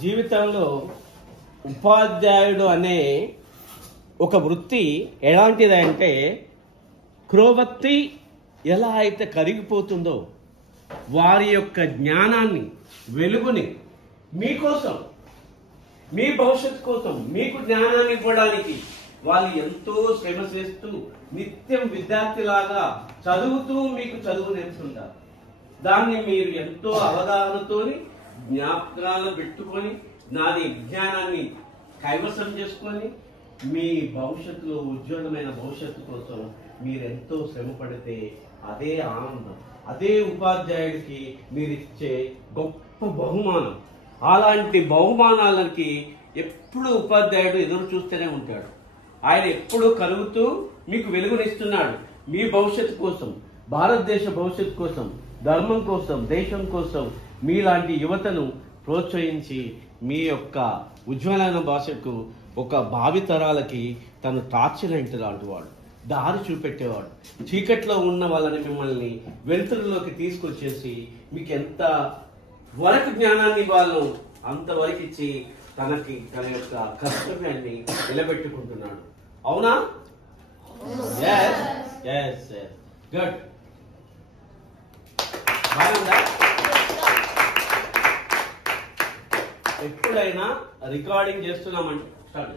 జీవితంలో ఉపాధ్యాయుడు అనే ఒక వృత్తి ఎలాంటిదంటే క్రోవత్తి ఎలా అయితే కరిగిపోతుందో వారి యొక్క జ్ఞానాన్ని వెలుగుని మీకోసం మీ భవిష్యత్తు కోసం మీకు జ్ఞానాన్ని ఇవ్వడానికి వాళ్ళు ఎంతో శ్రమ చేస్తూ నిత్యం విద్యార్థిలాగా చదువుతూ మీకు చదువు నేర్చుకుంటారు. దాన్ని మీరు ఎంతో అవగాహనతోని జ్ఞాపకాలను పెట్టుకొని దాని విజ్ఞానాన్ని కైవసం చేసుకొని మీ భవిష్యత్తులో ఉజ్వలమైన భవిష్యత్తు కోసం మీరు ఎంతో శ్రమ పడితే అదే ఆనందం, అదే ఉపాధ్యాయుడికి మీరిచ్చే గొప్ప బహుమానం. అలాంటి బహుమానాలకి ఎప్పుడు ఉపాధ్యాయుడు ఎదురు చూస్తూనే ఉంటాడు. ఆయన ఎప్పుడు కలుగుతూ మీకు వెలుగునిస్తున్నాడు. మీ భవిష్యత్తు కోసం, భారతదేశ భవిష్యత్తు కోసం, ధర్మం కోసం, దేశం కోసం మీలాంటి యువతను ప్రోత్సహించి మీ యొక్క ఉజ్వలమైన భాషకు ఒక భావితరాలకి తను టార్చ్ లైట్ లాంటి వాడు, దారి చూపెట్టేవాడు. చీకట్లో ఉన్న వాళ్ళని మిమ్మల్ని వెలుతురులోకి తీసుకొచ్చేసి మీకు ఎంత వరకు జ్ఞానాన్ని ఇవ్వాలో అంతవరకు ఇచ్చి తన యొక్క కర్తవ్యాన్ని నిలబెట్టుకుంటున్నాడు. అవునా? గుడ్. ఎప్పుడైనా రికార్డింగ్ చేస్తున్నామంటే స్టార్ట్